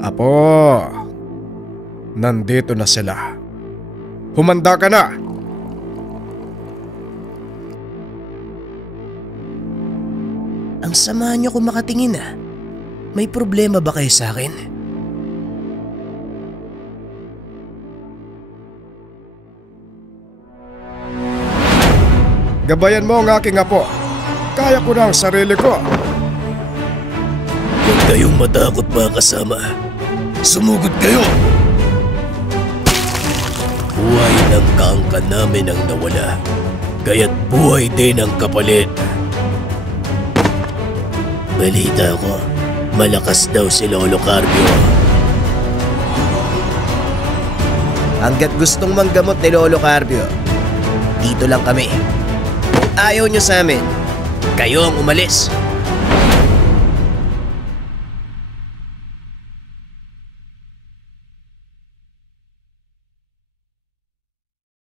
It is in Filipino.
Apo, nandito na sila. Humanda ka na! Ang sama niyo kung makatingin ah. May problema ba kayo sa akin? Gabayan mo ang aking apo. Kaya ko na ang sarili ko. Huwag kayong matakot mga kasama. Sumugod kayo! Buhay ng kaangkan namin ang nawala. Kaya't buhay din ang kapalit. Balita ko, malakas daw si Lolo Carpio. Hanggat gustong manggamot ni Lolo Carpio, dito lang kami. Ayaw nyo sa amin, kayo ang umalis.